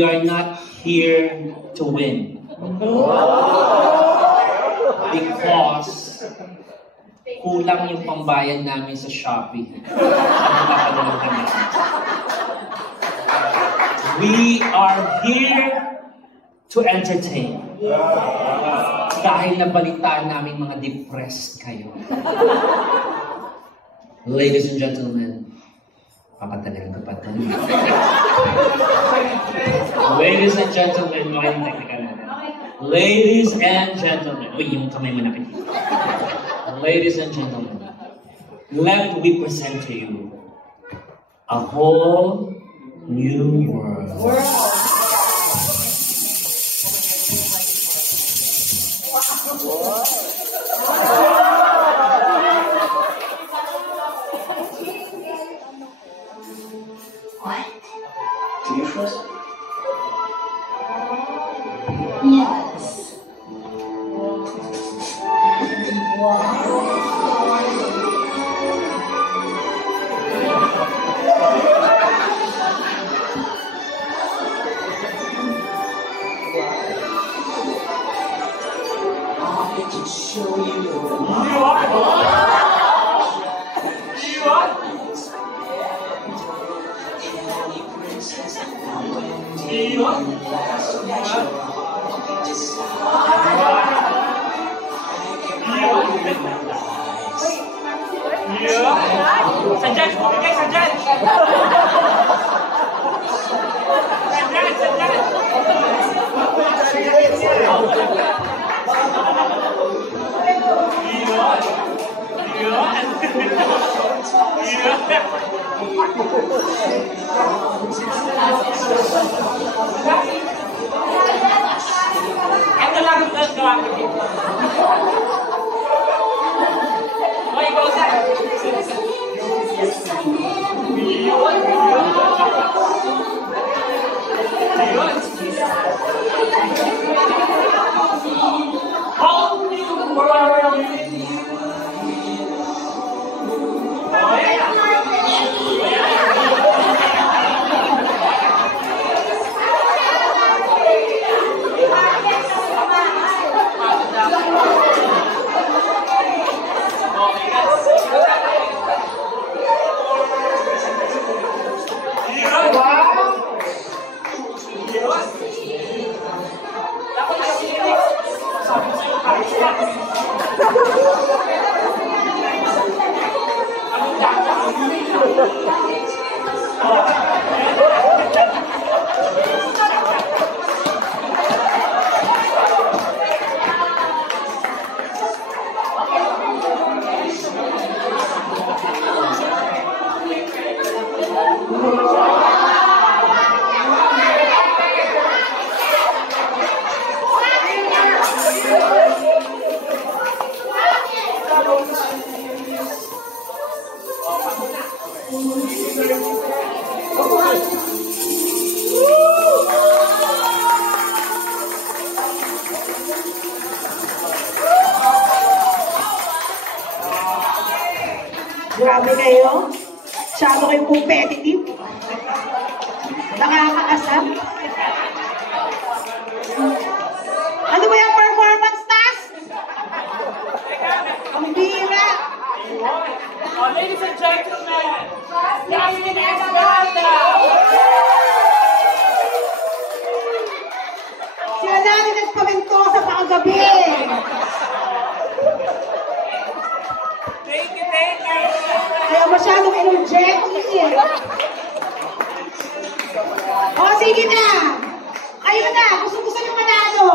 we are not here to win. Because kulang yung pambayad namin sa Shopee. We are here to entertain. Dahil nabalitaan namin mga depressed kayo. Ladies and gentlemen, papatagal ko pa ito. Ladies and gentlemen, mga technical natin. Ladies and gentlemen, uy, yung kamay mo napit. Ladies and gentlemen, let me present to you a whole new world. What? Do you trust? Yes. Wow. I can show you the Grabe kayo. Masyado kayong competitive. Nakakaasar. Ano ba yung performance task? Ang bira. Ladies and gentlemen, Jasmine Escalada! Sila natin nagpamintosa sa kagabi. Thank you. Kaya masyadong energetic. O, sige na. Ayun na. Gusto-gusto nyo manalo.